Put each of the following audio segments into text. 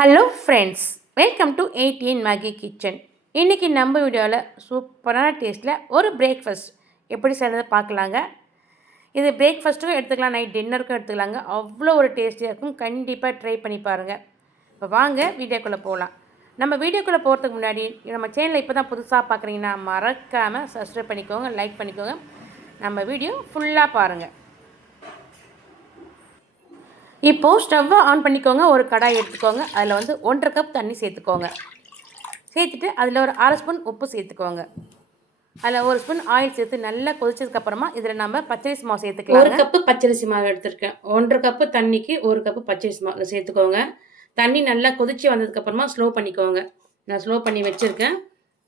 Hello friends, welcome to 18 Maggi kitchen. இன்றைக்கி நம்ம வீடியோவில் சூப்பரான டேஸ்ட்டில் ஒரு பிரேக்ஃபாஸ்ட் எப்படி செய்கிறத பார்க்கலாங்க. இது பிரேக்ஃபாஸ்ட்டுக்கும் எடுத்துக்கலாம், நைட் டின்னருக்கும் எடுத்துக்கலாங்க. அவ்வளோ ஒரு டேஸ்டியாக இருக்கும். கண்டிப்பாக ட்ரை பண்ணி பாருங்கள். இப்போ வாங்க வீடியோக்குள்ளே போகலாம். நம்ம வீடியோக்குள்ளே போகிறதுக்கு முன்னாடி நம்ம சேனலை இப்போ தான் புதுசாக பார்க்குறீங்கன்னா மறக்காமல் சப்ஸ்கிரைப் பண்ணிக்கோங்க, லைக் பண்ணிக்கோங்க. நம்ம வீடியோ ஃபுல்லாக பாருங்கள். இப்போது ஸ்டவ்வை ஆன் பண்ணிக்கோங்க. ஒரு கடாய் எடுத்துக்கோங்க. அதில் வந்து 1.5 கப் தண்ணி சேர்த்துக்கோங்க. சேர்த்துட்டு அதில் ஒரு 1/2 ஸ்பூன் உப்பு சேர்த்துக்கோங்க. அதில் 1 ஸ்பூன் ஆயில் சேர்த்து நல்லா கொதிச்சதுக்கப்புறமா இதில் நம்ம பச்சரிசி மாவு சேர்த்துக்கலாம். 1 கப்பு பச்சரிசி மாவு எடுத்துருக்கேன். 1.5 கப்பு தண்ணிக்கு 1 கப்பு பச்சரிசி மாவு சேர்த்துக்கோங்க. தண்ணி நல்லா கொதிச்சு வந்ததுக்கப்புறமா ஸ்லோ பண்ணிக்கோங்க. நான் ஸ்லோ பண்ணி வச்சுருக்கேன்.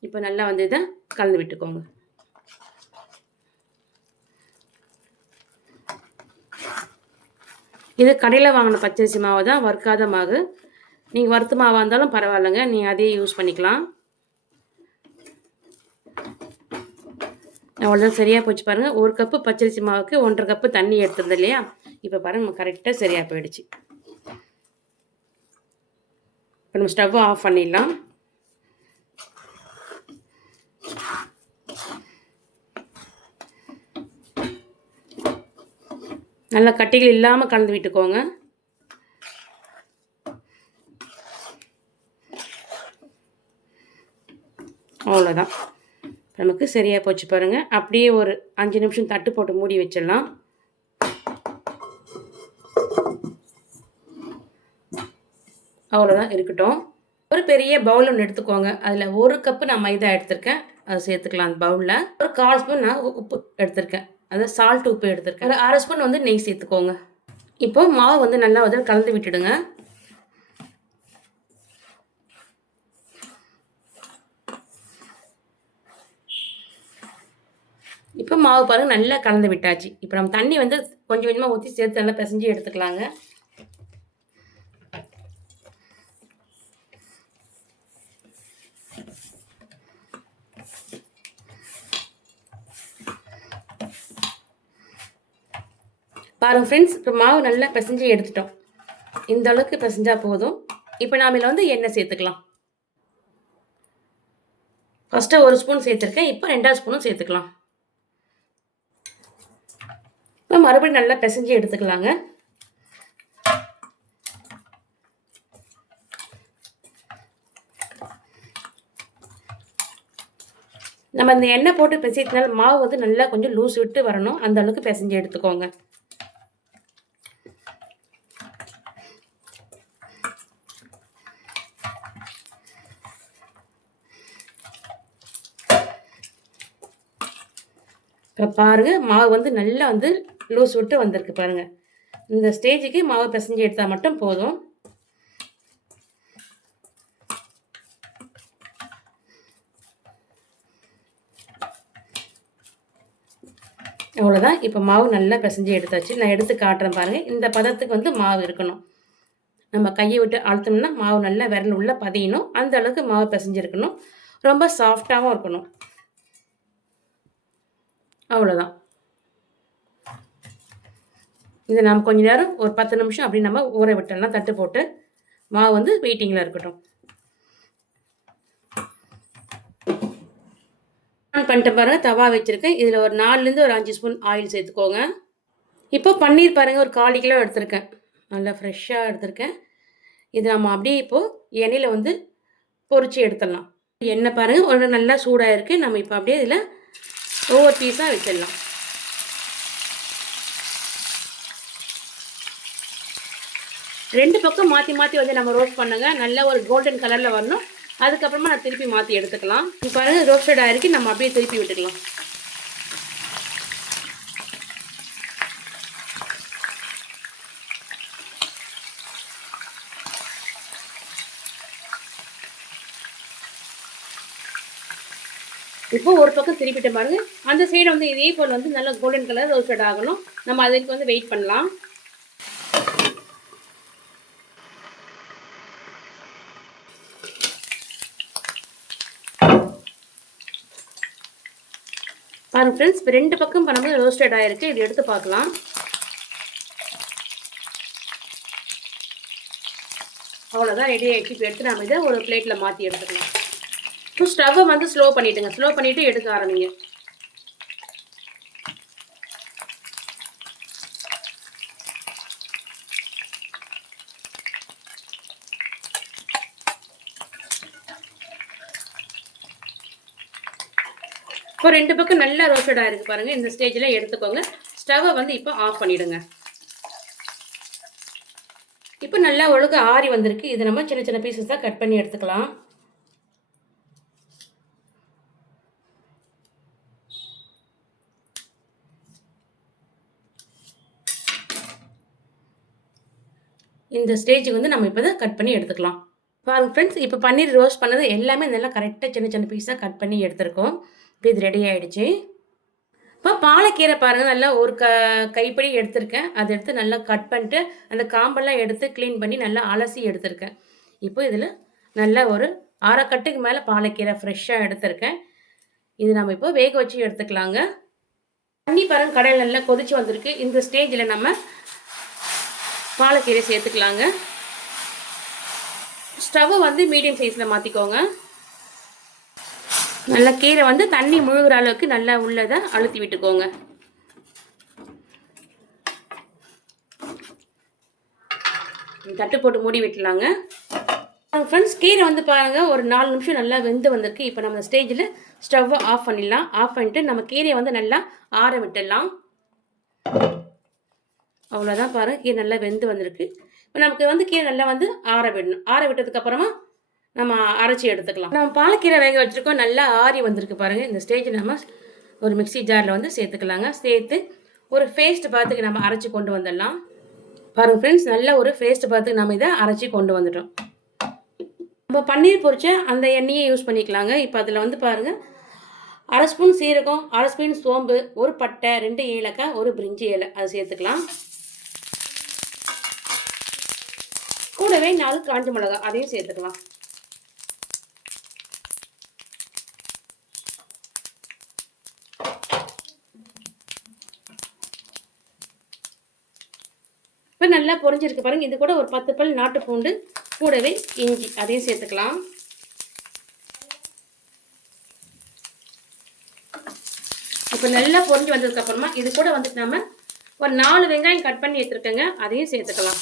இப்போ நல்லா வந்து இதை கலந்து விட்டுக்கோங்க. இது கடையில் வாங்கின பச்சரிசி மாவு தான், வறுக்காத மாவு. நீங்கள் வறுத்த மாவாக இருந்தாலும் பரவாயில்லைங்க, நீங்கள் அதே யூஸ் பண்ணிக்கலாம். அவ்வளோதான், சரியாக போச்சு பாருங்கள். 1 கப்பு பச்சரிசி மாவுக்கு 1.5 கப்பு தண்ணி எடுத்துருந்தேன் இல்லையா? இப்போ பாருங்கள், கரெக்டாக சரியாக போயிடுச்சு. இப்போ நம்ம ஸ்டவ் ஆஃப் பண்ணிடலாம். நல்லா கட்டிகள் இல்லாமல் கலந்து விட்டுக்கோங்க. அவ்வளோதான், நமக்கு சரியாக போச்சு பாருங்கள். அப்படியே ஒரு 5 நிமிஷம் தட்டு போட்டு மூடி வச்சிடலாம். அவ்வளோதான், இருக்கட்டும். ஒரு பெரிய பவுல் ஒன்று எடுத்துக்கோங்க. அதில் 1 கப்பு நான் மைதா எடுத்திருக்கேன், அதை சேர்த்துக்கலாம். அந்த பவுலில் ஒரு 1/4 ஸ்பூன் நான் உப்பு எடுத்திருக்கேன், அதாவது சால்ட் உப்பு எடுத்திருக்கேன். ஒரு 1/2 ஸ்பூன் வந்து நெய் சேர்த்துக்கோங்க. இப்போ மாவு வந்து நல்லா வந்து கலந்து விட்டுடுங்க. இப்போ மாவு பாருங்கள், நல்லா கலந்து விட்டாச்சு. இப்போ நம்ம தண்ணி வந்து கொஞ்சம் கொஞ்சமாக ஊற்றி சேர்த்து நல்லா பிசைஞ்சு எடுத்துக்கலாங்க. பாருங்கள் ஃப்ரெண்ட்ஸ், இப்போ மாவு நல்லா பிசைஞ்சு எடுத்துட்டோம். இந்த அளவுக்கு பிசைஞ்சா போதும். இப்போ நாம் இதில் வந்து எண்ணெய் சேர்த்துக்கலாம். ஃபஸ்ட்டு 1 ஸ்பூன் சேர்த்துருக்கேன், இப்போ 2ஆவது ஸ்பூனும் சேர்த்துக்கலாம். இப்போ மறுபடியும் நல்லா பிசைஞ்சு எடுத்துக்கலாங்க. நம்ம இந்த எண்ணெய் போட்டு பிசைறதுனால மாவு வந்து நல்லா கொஞ்சம் லூஸ் விட்டு வரணும், அந்த அளவுக்கு பிசைஞ்சு எடுத்துக்கோங்க. இப்போ பாருங்கள், மாவு வந்து நல்லா வந்து லூஸ் விட்டு வந்திருக்கு பாருங்கள். இந்த ஸ்டேஜுக்கு மாவு பிசைஞ்சு எடுத்தால் மட்டும் போதும். அவ்வளோதான், இப்போ மாவு நல்லா பிசைஞ்சு எடுத்தாச்சு. நான் எடுத்து காட்டுறேன் பாருங்கள். இந்த பதத்துக்கு வந்து மாவு இருக்கணும். நம்ம கையை விட்டு அழுத்தோம்னா மாவு நல்லா விரல் உள்ள பதியணும், அந்த அளவுக்கு மாவு பிசைஞ்சிருக்கணும். ரொம்ப சாஃப்டாகவும் இருக்கணும். அவ்வளோதான். இதை நம்ம கொஞ்ச நேரம் ஒரு 10 நிமிஷம் அப்படி நம்ம ஊற விட்டுடலாம். தட்டு போட்டு மாவு வந்து வெயிட்டிங்கில் இருக்கட்டும். நான் பண்ணிட்டு பாருங்கள், தவா வச்சுருக்கேன். இதில் ஒரு 4லேருந்து ஒரு 5 ஸ்பூன் ஆயில் சேர்த்துக்கோங்க. இப்போ பன்னீர் பாருங்கள், ஒரு 1/4 கிலோ எடுத்திருக்கேன். நல்லா ஃப்ரெஷ்ஷாக எடுத்திருக்கேன். இது நம்ம அப்படியே இப்போது எண்ணெயில் வந்து பொரிச்சு எடுத்துடலாம். எண்ணெய் பாருங்கள், ஒரு நல்லா சூடாக இருக்குது. நம்ம இப்போ அப்படியே இதில் ஒவ்வொரு பீஸாக வச்சிடலாம். ரெண்டு பக்கம் மாற்றி மாற்றி வந்து நம்ம ரோஸ்ட் பண்ணுங்க. நல்லா ஒரு கோல்டன் கலரில் வரணும். அதுக்கப்புறமா நான் திருப்பி மாற்றி எடுத்துக்கலாம். இப்போ பாருங்கள், ரோஸ்டட் ஆகிருக்கு. நம்ம அப்படியே திருப்பி விட்டுக்கலாம். இப்போ ஒரு பக்கம் திருப்பிட்டு பாருங்க, அந்த சைடு வந்து இதே போல் வந்து நல்லா கோல்டன் கலர் ரோஸ்டட் ஆகணும். நம்ம அதுக்கு வந்து வெயிட் பண்ணலாம். பாருங்க ஃப்ரெண்ட்ஸ், இப்போ 2 பக்கம் பண்ணும்போது ரோஸ்டட் ஆகிருக்கு. இது எடுத்து பார்க்கலாம். அவ்வளோதான் ரெடி ஆகிடுச்சு. இப்போ எடுத்து நம்ம இதை ஒரு பிளேட்டில் மாற்றி எடுத்துக்கலாம். இப்போ ஸ்டவ்வை வந்து ஸ்லோ பண்ணிவிடுங்க. ஸ்லோ பண்ணிவிட்டு எடுக்க ஆரம்பிங்க. இப்போ 2 பக்கம் நல்லா ரோஸ்டடாக இருக்குது பாருங்கள். இந்த ஸ்டேஜில் எடுத்துக்கோங்க. ஸ்டவ்வை வந்து இப்போ ஆஃப் பண்ணிவிடுங்க. இப்போ நல்லா ஒழுங்கு ஆறி வந்திருக்கு. இது நம்ம சின்ன சின்ன பீசஸாக கட் பண்ணி எடுத்துக்கலாம். இந்த ஸ்டேஜுக்கு வந்து நம்ம இப்போ தான் கட் பண்ணி எடுத்துக்கலாம். பாருங்கள் ஃப்ரெண்ட்ஸ், இப்போ பன்னீர் ரோஸ்ட் பண்ணது எல்லாமே நல்லா கரெக்டாக சின்ன சின்ன பீஸாக கட் பண்ணி எடுத்துருக்கோம். இப்போ இது ரெடி ஆகிடுச்சு. இப்போ பாலக்கீரை பாருங்கள், நல்லா ஒரு கைப்பிடி எடுத்திருக்கேன். அதை எடுத்து நல்லா கட் பண்ணிட்டு அந்த காம்பெல்லாம் எடுத்து க்ளீன் பண்ணி நல்லா அலசி எடுத்திருக்கேன். இப்போ இதில் நல்லா ஒரு 1/2 கட்டுக்கு மேலே பாலக்கீரை ஃப்ரெஷ்ஷாக எடுத்திருக்கேன். இது நம்ம இப்போ வேக வச்சு எடுத்துக்கலாங்க. தண்ணி பாருங்கள் கடையில் நல்லா கொதிச்சு வந்திருக்கு. இந்த ஸ்டேஜில் நம்ம பாலக்கீரை சேர்த்துக்கலாங்க. ஸ்டவ்வை வந்து மீடியம் சைஸில் மாற்றிக்கோங்க. நல்லா கீரை வந்து தண்ணி முழுகிற அளவுக்கு நல்லா உள்ளதை அழுத்தி விட்டுக்கோங்க. தட்டு போட்டு மூடி விட்டுலாங்க. ஃப்ரெண்ட்ஸ், கீரை வந்து பாருங்கள் ஒரு 4 நிமிஷம் நல்லா வெந்து வந்திருக்கு. இப்போ நம்ம ஸ்டேஜில் ஸ்டவ்வை ஆஃப் பண்ணிடலாம். ஆஃப் பண்ணிட்டு நம்ம கீரையை வந்து நல்லா ஆற விட்டுடலாம். அவ்வளோதான் பாருங்கள், கீரை நல்லா வெந்து வந்திருக்கு. இப்போ நமக்கு வந்து கீரை நல்லா வந்து ஆற விடணும். ஆற விட்டதுக்கப்புறமா நம்ம அரைச்சி எடுத்துக்கலாம். நம்ம பாலக்கீரை வேக வச்சுருக்கோம். நல்லா ஆறி வந்திருக்கு பாருங்கள். இந்த ஸ்டேஜில் நம்ம ஒரு மிக்சி ஜாரில் வந்து சேர்த்துக்கலாங்க. சேர்த்து ஒரு பேஸ்ட் பார்த்துக்கு நம்ம அரைச்சி கொண்டு வந்துடலாம். பாருங்கள் ஃப்ரெண்ட்ஸ், நல்ல ஒரு பேஸ்ட் பார்த்துக்கு நம்ம இதை அரைச்சி கொண்டு வந்துட்டோம். நம்ம பன்னீர் பொரிச்ச அந்த எண்ணெயை யூஸ் பண்ணிக்கலாங்க. இப்போ அதில் வந்து பாருங்கள் 1/2 ஸ்பூன் சீரகம், 1/2 ஸ்பூன் சோம்பு, ஒரு பட்டை, 2 ஏலக்காய், ஒரு பிரிஞ்சி இலை அதை சேர்த்துக்கலாம். கூடவே 4 காஞ்ச மிளகா அதையும் சேர்த்துக்கலாம். இப்போ நல்லா பொரிஞ்சிருக்கு பாருங்கள். இது கூட ஒரு 10 பல் நாட்டு பூண்டு, கூடவே இஞ்சி அதையும் சேர்த்துக்கலாம். இப்போ நல்லா பொரிஞ்சு வந்ததுக்கப்புறமா இது கூட வந்துட்டு நம்ம ஒரு 4 வெங்காயம் கட் பண்ணி எடுத்துருக்கேங்க, அதையும் சேர்த்துக்கலாம்.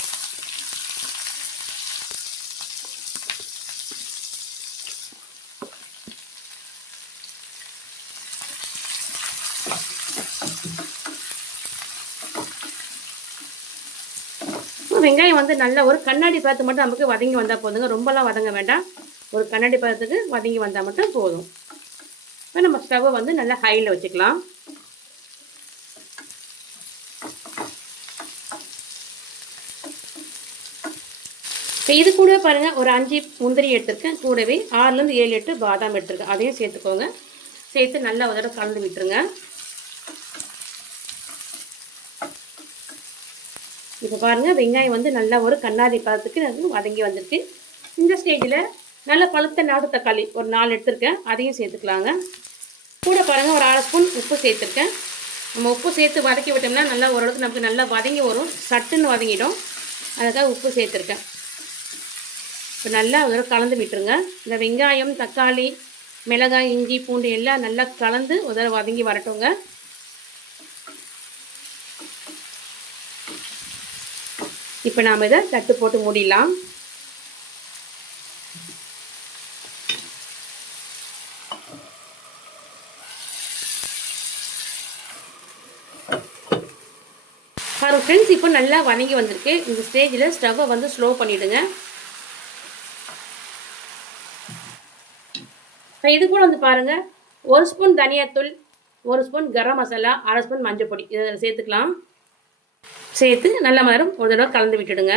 வெங்காயம் வந்து நல்ல ஒரு கண்ணாடி பதத்துக்கு மட்டும் நமக்கு வதங்கி வந்தால் போதுங்க. ரொம்பலாம் வதங்க வேண்டாம். ஒரு கண்ணாடி பதத்துக்கு வதங்கி வந்தால் மட்டும் போதும். இப்போ நம்ம ஸ்டவ்வை வந்து நல்லா ஹையில் வச்சுக்கலாம். இப்போ இது கூட பாருங்கள் ஒரு 5 முந்திரி எடுத்துருக்கேன். கூடவே 6லேருந்து 7 8 பாதாம் எடுத்துருக்கேன். அதையும் சேர்த்துக்கோங்க. சேர்த்து நல்லா ஒரு தடவை கலந்து விட்டுருங்க. இப்போ பாருங்கள், வெங்காயம் வந்து நல்லா ஒரு கண்ணாடி பழத்துக்கு வதங்கி வந்திருக்கு. இந்த ஸ்டேஜில் நல்ல பழுத்த நாட்டு தக்காளி ஒரு 4 எடுத்துருக்கேன், அதையும் சேர்த்துக்கலாங்க. கூட பாருங்கள் ஒரு 1/2 ஸ்பூன் உப்பு சேர்த்துருக்கேன். நம்ம உப்பு சேர்த்து வதக்கி விட்டோம்னா நல்லா ஓரளவுக்கு நமக்கு நல்லா வதங்கி வரும். சட்டுன்னு வதங்கிடும். அதுக்காக உப்பு சேர்த்துருக்கேன். இப்போ நல்லா ஒரு கலந்து விட்டுருங்க. இந்த வெங்காயம், தக்காளி, மிளகாய், இஞ்சி, பூண்டு எல்லாம் நல்லா கலந்து ஒரு வதங்கி வரட்டுங்க. இப்போ நாம் இதை தட்டு போட்டு மூடிடலாம். பாருங்கள் ஃப்ரெண்ட்ஸ், இப்போ நல்லா வதங்கி வந்திருக்கு. இந்த ஸ்டேஜில் ஸ்டவ்வை வந்து ஸ்லோ பண்ணிவிடுங்க. இது கூட வந்து பாருங்கள் 1 ஸ்பூன் தனியாத்தூள், 1 ஸ்பூன் கரம் மசாலா, 1/2 ஸ்பூன் மஞ்சள் பொடி இதை சேர்த்துக்கலாம். சேர்த்து நல்ல நேரம் ஒரு தடவை கலந்து விட்டுடுங்க.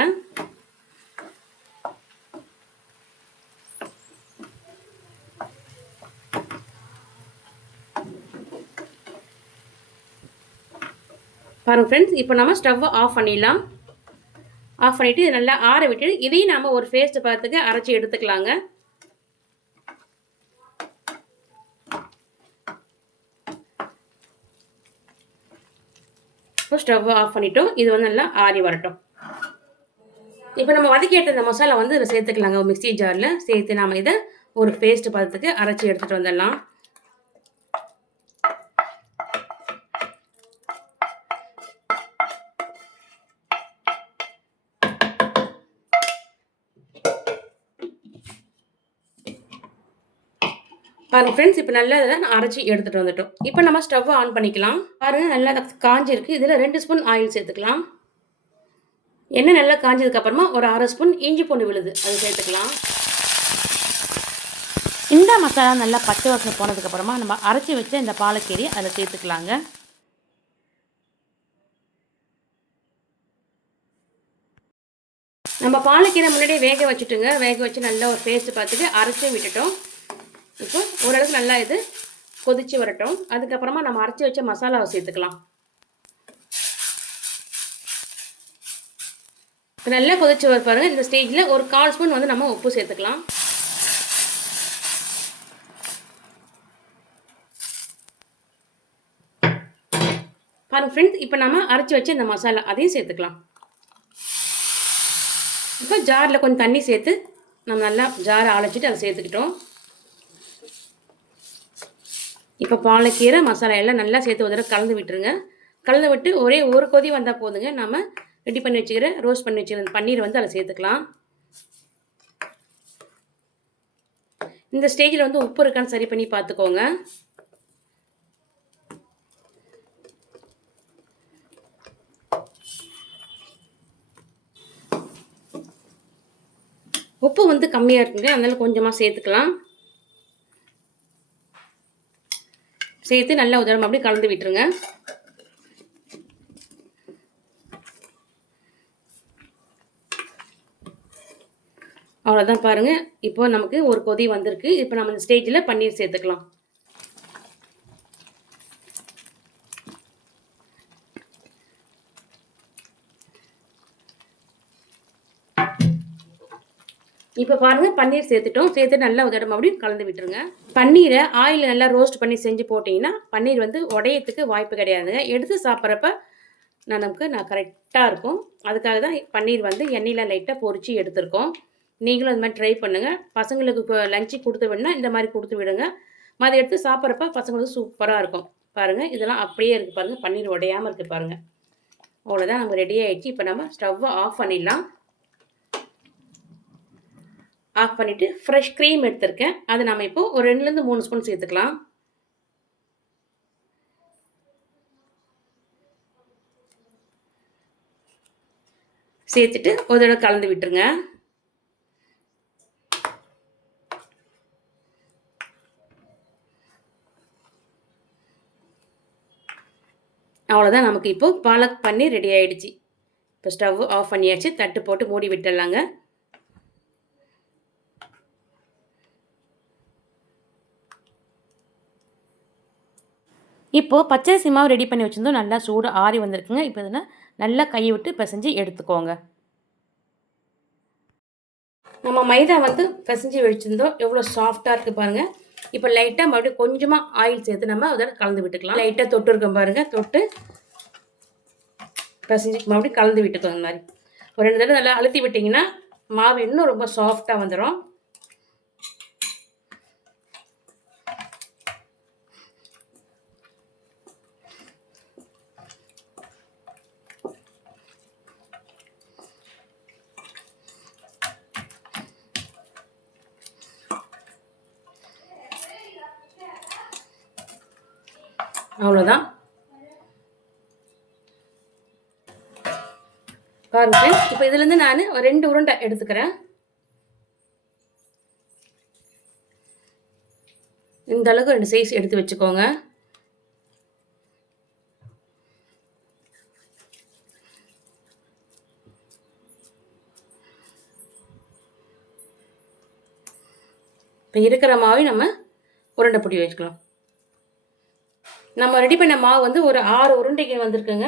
பாருங்கள் ஃப்ரெண்ட்ஸ், இப்போ நம்ம ஸ்டவ்வை ஆஃப் பண்ணிடலாம். ஆஃப் பண்ணிவிட்டு இது நல்லா ஆற விட்டுட்டு இதையும் நம்ம ஒரு பேஸ்ட் பார்த்துக்கு அரைச்சி எடுத்துக்கலாங்க. இப்போ ஸ்டவ்வை ஆஃப் பண்ணிட்டோம். இது வந்து நல்லா ஆறி வரட்டும். இப்போ நம்ம வதக்கி எடுத்த இந்த மசாலா வந்து இதில் சேர்த்துக்கலாங்க. ஒரு மிக்ஸி ஜாரில் சேர்த்து நாம் இதை ஒரு பேஸ்ட் பதத்துக்கு அரைச்சி எடுத்துகிட்டு வந்துடலாம். பாருங்கள் ஃப்ரெண்ட்ஸ், இப்போ நல்லா இதில் அரைச்சி எடுத்துகிட்டு வந்துட்டோம். இப்போ நம்ம ஸ்டவ்வை ஆன் பண்ணிக்கலாம். பாருங்கள் நல்லா காஞ்சிருக்கு. இதில் 2 ஸ்பூன் ஆயில் சேர்த்துக்கலாம். எண்ணெய் நல்லா காஞ்சதுக்கப்புறமா ஒரு 1/2 ஸ்பூன் இஞ்சி பூண்டு விழுது அது சேர்த்துக்கலாம். இந்த மசாலா நல்லா பச்சை வாசனை போனதுக்கப்புறமா நம்ம அரைச்சி வச்ச இந்த பாலக்கீரையை அதில் சேர்த்துக்கலாங்க. நம்ம பாலக்கீரை முன்னாடியே வேக வச்சுட்டுங்க. வேக வச்சு நல்லா ஒரு பேஸ்ட்டு பார்த்துட்டு அரைச்சி விட்டுட்டோம். இப்போ ஓரளவுக்கு நல்லா இது கொதித்து வரட்டும். அதுக்கப்புறமா நம்ம அரைச்சி வச்ச மசாலாவை சேர்த்துக்கலாம். இப்போ நல்லா கொதிச்சு வர பாருங்கள். இந்த ஸ்டேஜில் ஒரு 1/4 ஸ்பூன் வந்து நம்ம உப்பு சேர்த்துக்கலாம். பாருங்கள் ஃப்ரெண்ட்ஸ், இப்போ நம்ம அரைச்சி வச்ச இந்த மசாலா அதையும் சேர்த்துக்கலாம். இப்போ ஜாரில் கொஞ்சம் தண்ணி சேர்த்து நம்ம நல்லா ஜாரை அழைச்சிட்டு அதை சேர்த்துக்கிட்டோம். இப்போ பாலக்கீரை மசாலா எல்லாம் நல்லா சேர்த்து ஒரு தடவை கலந்து விட்டுருங்க. கலந்து விட்டு ஒரே ஒரு கொதி வந்தால் போதுங்க. நம்ம ரெடி பண்ணி வச்சுக்கிற ரோஸ்ட் பண்ணி வச்சுக்கிற பன்னீர் வந்து அதில் சேர்த்துக்கலாம். இந்த ஸ்டேஜில் வந்து உப்பு இருக்கான்னு சரி பண்ணி பார்த்துக்கோங்க. உப்பு வந்து கம்மியாக இருக்குங்க, அதனால கொஞ்சமாக சேர்த்துக்கலாம். சேர்த்து நல்லா உதரம் அப்படி கலந்து விட்டுருங்க. அவ்வளோதான் பாருங்கள். இப்போ நமக்கு ஒரு கொதி வந்திருக்கு. இப்போ நம்ம இந்த ஸ்டேஜில் பன்னீர் சேர்த்துக்கலாம். இப்போ பாருங்கள், பன்னீர் சேர்த்துட்டோம். சேர்த்து நல்லா உதடம் அப்படி கலந்து விட்டுருங்க. பன்னீரை ஆயில் நல்லா ரோஸ்ட் பண்ணி செஞ்சு போட்டிங்கன்னா பன்னீர் வந்து உடையத்துக்கு வாய்ப்பு கிடையாதுங்க. எடுத்து சாப்பிட்றப்ப நமக்கு கரெக்டாக இருக்கும். அதுக்காக தான் பன்னீர் வந்து எண்ணெயில் லைட்டாக பொரிச்சு எடுத்துருக்கோம். நீங்களும் அந்த மாதிரி ட்ரை பண்ணுங்கள். பசங்களுக்கு லஞ்சு கொடுத்து விடனா இந்த மாதிரி கொடுத்து விடுங்க. அதை எடுத்து சாப்பிட்றப்ப பசங்களுக்கு சூப்பராக இருக்கும். பாருங்கள், இதெல்லாம் அப்படியே இருக்குது பாருங்கள். பன்னீர் உடையாமல் இருக்குது பாருங்கள். அவ்வளோதான், நம்ம ரெடி ஆகிடுச்சு. இப்போ நம்ம ஸ்டவ்வை ஆஃப் பண்ணிடலாம். ஆஃப் பண்ணிவிட்டு ஃப்ரெஷ் க்ரீம் எடுத்திருக்கேன். அது நம்ம இப்போ ஒரு 2லேருந்து 3 ஸ்பூன் சேர்த்துக்கலாம். சேர்த்துட்டு ஒரு தடவை கலந்து விட்டுருங்க. அவ்வளோதான், நமக்கு இப்போது பாலக் பன்னீர் ரெடி ஆகிடுச்சு. இப்போ ஸ்டவ் ஆஃப் பண்ணியாச்சு. தட்டு போட்டு மூடி விட்டுடலாங்க. இப்போது பச்சரிசி மாவு ரெடி பண்ணி வச்சுருந்தோம். நல்லா சூடு ஆறி வந்திருக்குங்க. இப்போ இதில் நல்லா கையை விட்டு பிசைஞ்சு எடுத்துக்கோங்க. நம்ம மைதா வந்து பிசைஞ்சு வச்சுருந்தோம். எவ்வளோ சாஃப்டாக இருக்குது பாருங்கள். இப்போ லைட்டாக மறுபடியும் கொஞ்சமாக ஆயில் சேர்த்து நம்ம அதில் கலந்து விட்டுக்கலாம். லைட்டாக தொட்டு இருக்கோம் பாருங்கள். தொட்டு பிசைஞ்சு மறுபடியும் கலந்து விட்டுக்கோங்க. இந்த மாதிரி ஒரு 2 தடவை நல்லா அழுத்தி விட்டிங்கன்னா மாவு இன்னும் ரொம்ப சாஃப்டாக வந்துடும். அவ்வளோதான் பாருங்க ஃப்ரெண்ட்ஸ். இப்போ இதுலேருந்து நான் 2 உருண்டை எடுத்துக்கிறேன். இந்த அளவுக்கு 2 சைஸ் எடுத்து வச்சுக்கோங்க. இப்போ இருக்கிற மாவை நம்ம உருண்டை பிடி வச்சுக்கலாம். நம்ம ரெடி பண்ண மாவு வந்து ஒரு 6 உருண்டைக்கு வந்திருக்குங்க.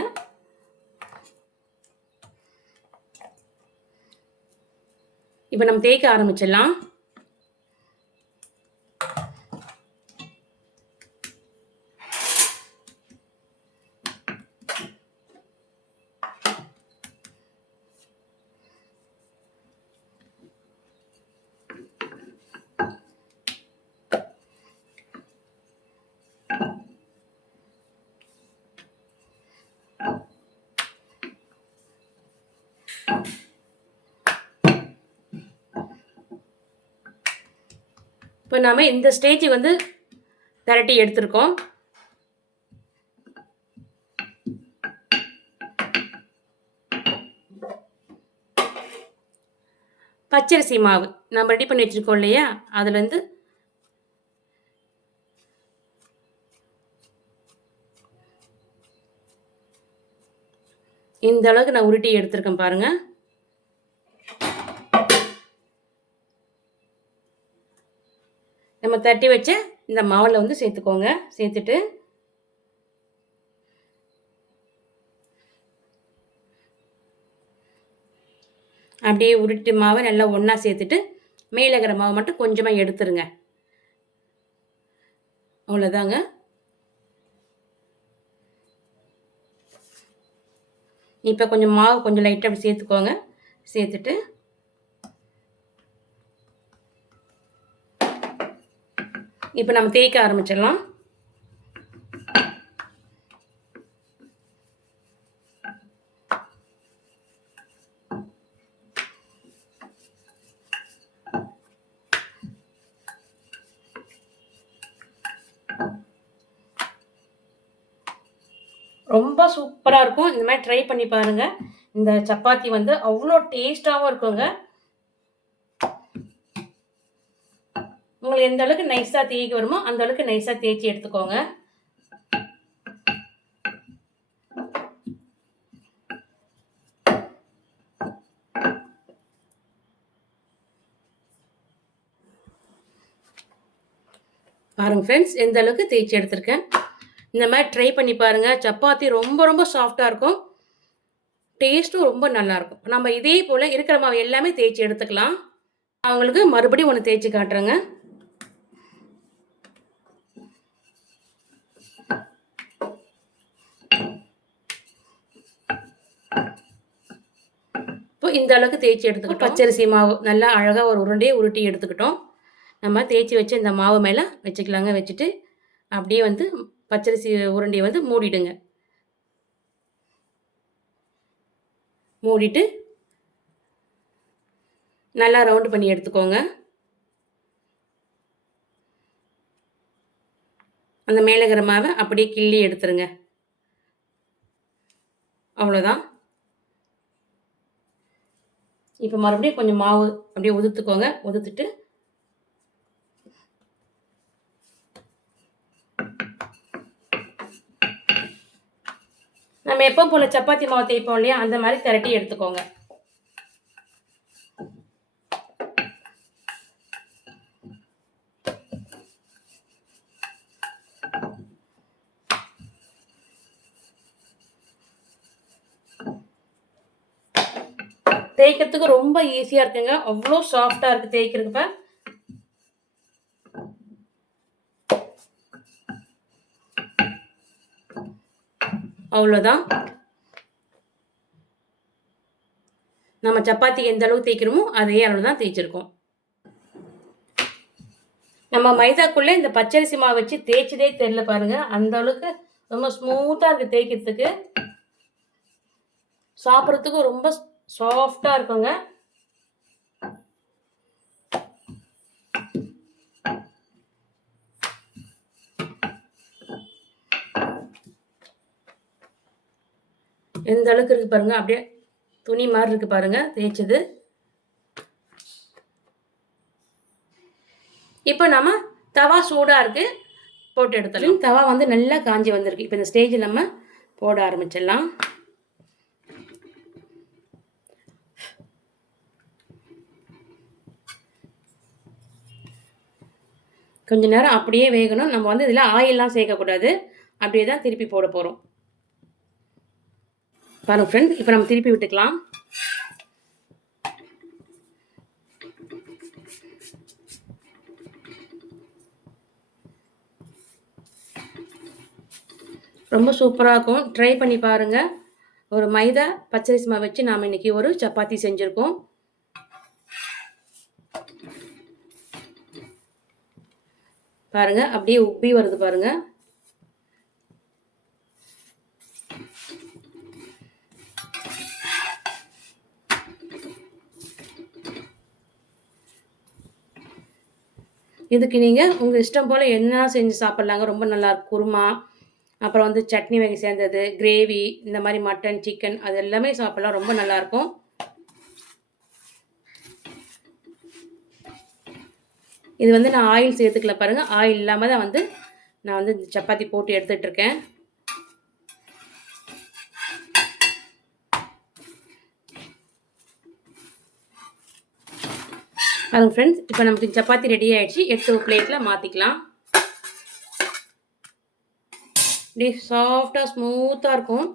இப்போ நம்ம தேய்க்க ஆரம்பிச்சிடலாம். இப்போ நாம் இந்த ஸ்டேஜுக்கு வந்து திரட்டி எடுத்துருக்கோம். பச்சரிசி மாவு நம்ம ரெடி பண்ணி வச்சுருக்கோம் இல்லையா, அதுலேருந்து இந்த அளவுக்கு நான் உருட்டி எடுத்துருக்கேன் பாருங்கள். நம்ம தட்டி வச்ச இந்த மாவில் வந்து சேர்த்துக்கோங்க. சேர்த்துட்டு அப்படியே உருட்டி மாவை நல்லா ஒன்றா சேர்த்துட்டு மேலே இருக்கிற மாவை மட்டும் கொஞ்சமாக எடுத்துருங்க. அவ்வளோதாங்க. இப்போ கொஞ்சம் மாவு கொஞ்சம் லைட்டாக அப்படி சேர்த்துக்கோங்க. சேர்த்துட்டு இப்போ நம்ம தேய்க்க ஆரம்பிச்சிடலாம். ரொம்ப சூப்பராக இருக்கும். இந்த மாதிரி ட்ரை பண்ணி பாருங்கள். இந்த சப்பாத்தி வந்து அவ்வளோ டேஸ்ட்டாகவும் இருக்குங்க. உங்களுக்கு எந்த அளவுக்கு நைஸாக தேய்க்க வருமோ அந்த அளவுக்கு நைஸாக தேய்ச்சி எடுத்துக்கோங்க. பாருங்கள் ஃப்ரெண்ட்ஸ், எந்த அளவுக்கு தேய்ச்சி எடுத்திருக்கேன். இந்த மாதிரி ட்ரை பண்ணி பாருங்கள். சப்பாத்தி ரொம்ப ரொம்ப சாஃப்டாக இருக்கும். டேஸ்ட்டும் ரொம்ப நல்லாயிருக்கும். நம்ம இதே போல் இருக்கிற மாவு எல்லாமே தேய்ச்சி எடுத்துக்கலாம். அவங்களுக்கு மறுபடியும் ஒன்று தேய்ச்சி காட்டுறேங்க. இப்போ இந்த அளவுக்கு தேய்ச்சி எடுத்துக்கிட்டோம். பச்சரிசி மாவு நல்லா அழகாக ஒரு உருண்டையை உருட்டி எடுத்துக்கிட்டோம். நம்ம தேய்ச்சி வச்சு இந்த மாவு மேலே வச்சுக்கலாங்க. வச்சுட்டு அப்படியே வந்து பச்சரிசி உருண்டையை வந்து மூடிடுங்க. மூடிட்டு நல்லா ரவுண்டு பண்ணி எடுத்துக்கோங்க. அந்த மேலே இருக்கிற மாவை அப்படியே கிள்ளி எடுத்துருங்க. அவ்வளோதான். இப்போ மறுபடியும் கொஞ்சம் மாவு அப்படியே உதுத்துக்கோங்க. உதுத்துட்டு நம்ம எப்போ போல் சப்பாத்தி மாவு தேய்ப்போம் இல்லையா, அந்த மாதிரி திரட்டி எடுத்துக்கோங்க. தேய்க்கிறதுக்கு ரொம்ப ஈஸியாக இருக்குங்க. அவ்வளோ சாஃப்டாக இருக்குது தேய்க்கிறதுக்கு. அவ்வளோதான். நம்ம சப்பாத்திக்கு எந்த அளவு தேய்க்கிறோமோ அதே அளவு தான் தேய்ச்சிருக்கோம். நம்ம மைதாக்குள்ளே இந்த பச்சரிசி மாவு வச்சு தேய்ச்சதே தெரியல பாருங்கள். அந்த அளவுக்கு ரொம்ப ஸ்மூத்தாக இருக்குது தேய்க்கிறதுக்கு. சாப்பிட்றதுக்கும் ரொம்ப சாஃப்டாக இருக்குங்க. எந்த அளவுக்கு இருக்குது பாருங்கள். அப்படியே துணி மாதிரி இருக்குது பாருங்கள் தேய்ச்சது. இப்போ நம்ம தவா சூடாக இருக்குது, போட்டு எடுத்துடலாம். தவா வந்து நல்லா காஞ்சி வந்திருக்கு. இப்போ இந்த ஸ்டேஜில் நம்ம போட ஆரம்பிச்சிடலாம். கொஞ்ச நேரம் அப்படியே வேகணும். நம்ம வந்து இதில் ஆயிலெலாம் சேர்க்கக்கூடாது. அப்படியே தான் திருப்பி போட போகிறோம். பாருங்கள் ஃப்ரெண்ட்ஸ், இப்போ நம்ம திருப்பி விட்டுக்கலாம். ரொம்ப சூப்பராக இருக்கும். ட்ரை பண்ணி பாருங்கள். ஒரு மைதா பச்சரிசி மாவு வச்சு நாம் இன்றைக்கி ஒரு சப்பாத்தி செஞ்சுருக்கோம். பாருங்கள் அப்படியே உப்பி வருது பாருங்கள். இதுக்கு நீங்கள் உங்கள் இஷ்டம் போல் என்ன செஞ்சு சாப்பிட்லாங்க. ரொம்ப நல்லாயிருக்கும். குருமா, அப்புறம் வந்து சட்னி வகை சேர்ந்தது, கிரேவி, இந்த மாதிரி மட்டன், சிக்கன் அது எல்லாமே சாப்பிட்லாம். ரொம்ப நல்லாயிருக்கும். இது வந்து நான் ஆயில் சேர்த்துக்கல பாருங்கள். ஆயில் இல்லாமல் தான் வந்து நான் வந்து சப்பாத்தி போட்டு எடுத்துகிட்ருக்கேன். பாருங்க ஃப்ரெண்ட்ஸ், இப்போ நமக்கு சப்பாத்தி ரெடி ஆகிடுச்சு. எடுத்து ஒரு பிளேட்டில் மாற்றிக்கலாம். அப்படியே சாஃப்டாக ஸ்மூத்தாக இருக்கும்.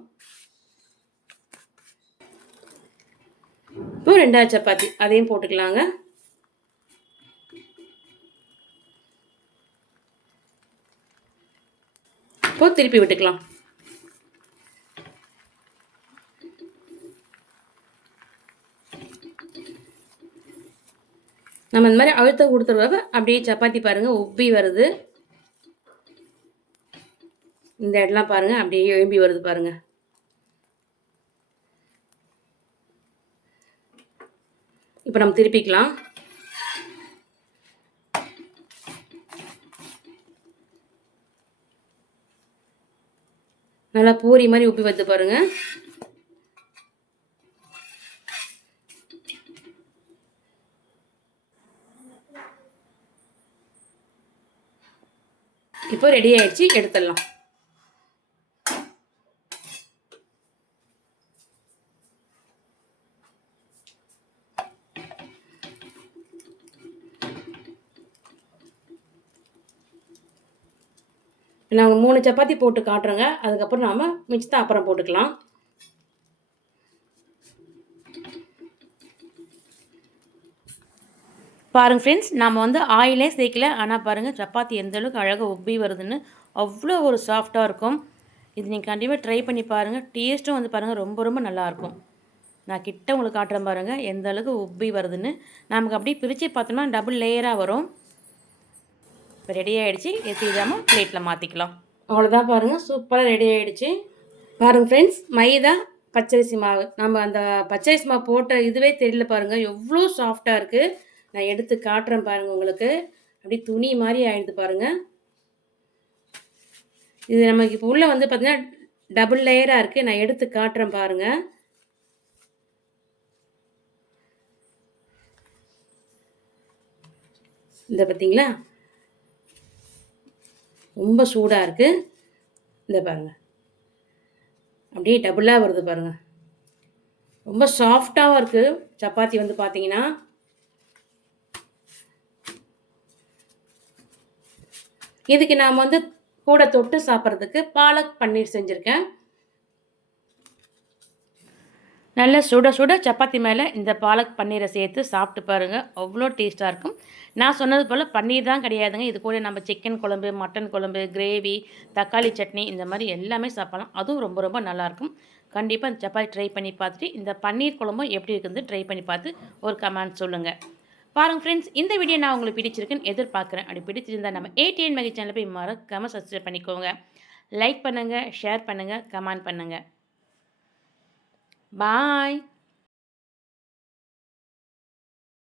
இப்போ 2வது சப்பாத்தி அதையும் போட்டுக்கலாங்க. இப்போ திருப்பி விட்டுக்கலாம். நம்ம இந்த மாதிரி அழுத்தம் கொடுத்துருவாங்க. அப்படியே சப்பாத்தி பாருங்கள் உப்பி வருது. இந்த இடம்லாம் பாருங்கள் அப்படியே எழும்பி வருது பாருங்கள். இப்போ நம்ம திருப்பிக்கலாம். நல்லா பூரி மாதிரி உப்பி வந்து பாருங்க. இப்போ ரெடி ஆயிடுச்சு, எடுத்துடலாம். நாங்கள் 3 சப்பாத்தி போட்டு காட்டுறோங்க. அதுக்கப்புறம் நாம் மிச்சத்தை அப்புறம் போட்டுக்கலாம். பாருங்கள் ஃப்ரெண்ட்ஸ், நம்ம வந்து ஆயிலே சேர்க்கல. ஆனால் பாருங்கள் சப்பாத்தி எந்த அளவுக்கு அழகாக உப்பி வருதுன்னு. அவ்வளோ ஒரு சாஃப்டாக இருக்கும். இது நீங்கள் கண்டிப்பாக ட்ரை பண்ணி பாருங்கள். டேஸ்ட்டும் வந்து பாருங்கள் ரொம்ப ரொம்ப நல்லாயிருக்கும். நான் கிட்ட உங்களுக்கு காட்டுறேன் பாருங்கள் எந்த அளவுக்கு உப்பி வருதுன்னு. நமக்கு அப்படியே பிரித்து பார்த்தோம்னா டபுள் லேயராக வரும். இப்போ ரெடி ஆகிடுச்சு. எத்திடாமல் பிளேட்டில் மாற்றிக்கலாம். அவ்வளோதான் பாருங்கள், சூப்பராக ரெடி ஆகிடுச்சு. பாருங்கள் ஃப்ரெண்ட்ஸ், மைதா பச்சரிசி மாவு. நம்ம அந்த பச்சரிசி மாவு போட்ட இதுவே தெரியல பாருங்கள், எவ்வளோ சாஃப்டாக இருக்குது. நான் எடுத்து காட்டுறேன் பாருங்கள் உங்களுக்கு. அப்படியே துணி மாதிரி ஆகிடுது பாருங்கள். இது நமக்கு இப்போ உள்ளே வந்து பார்த்திங்கன்னா டபுள் லேயராக இருக்குது. நான் எடுத்து காட்டுறேன் பாருங்கள். இந்த பார்த்தீங்களா, ரொம்ப சூடாக இருக்குது. இந்த பாருங்கள் அப்படியே டபுளாக வருது பாருங்கள். ரொம்ப சாஃப்டாகவும் இருக்குது சப்பாத்தி வந்து பார்த்தீங்கன்னா. இதுக்கு நாம் வந்து கூட தொட்டு சாப்பிட்றதுக்கு பாலக் பன்னீர் செஞ்சுருக்கேன். நல்ல சுட சுட சப்பாத்தி மேலே இந்த பாலக் பன்னீரை சேர்த்து சாப்பிட்டு பாருங்கள், அவ்வளோ டேஸ்ட்டாக இருக்கும். நான் சொன்னது போல் பன்னீர் தான் கிடையாதுங்க. இது கூட நம்ம சிக்கன் குழம்பு, மட்டன் குழம்பு, கிரேவி, தக்காளி சட்னி இந்த மாதிரி எல்லாமே சாப்பிடலாம். அதுவும் ரொம்ப ரொம்ப நல்லாயிருக்கும். கண்டிப்பாக இந்த சப்பாத்தி ட்ரை பண்ணி பார்த்துட்டு இந்த பன்னீர் குழம்பும் எப்படி இருக்குது ட்ரை பண்ணி பார்த்து ஒரு கமெண்ட் சொல்லுங்கள். பாருங்கள் ஃப்ரெண்ட்ஸ், இந்த வீடியோ நான் உங்களுக்கு பிடிச்சிருக்குன்னு எதிர்பார்க்குறேன். அப்படி பிடிச்சிருந்தால் நம்ம ATN மேகி சேனலை போய் மறக்காமல் சப்ஸ்கிரைப் பண்ணிக்கோங்க. லைக் பண்ணுங்கள், ஷேர் பண்ணுங்கள், கமெண்ட் பண்ணுங்கள். பாய்.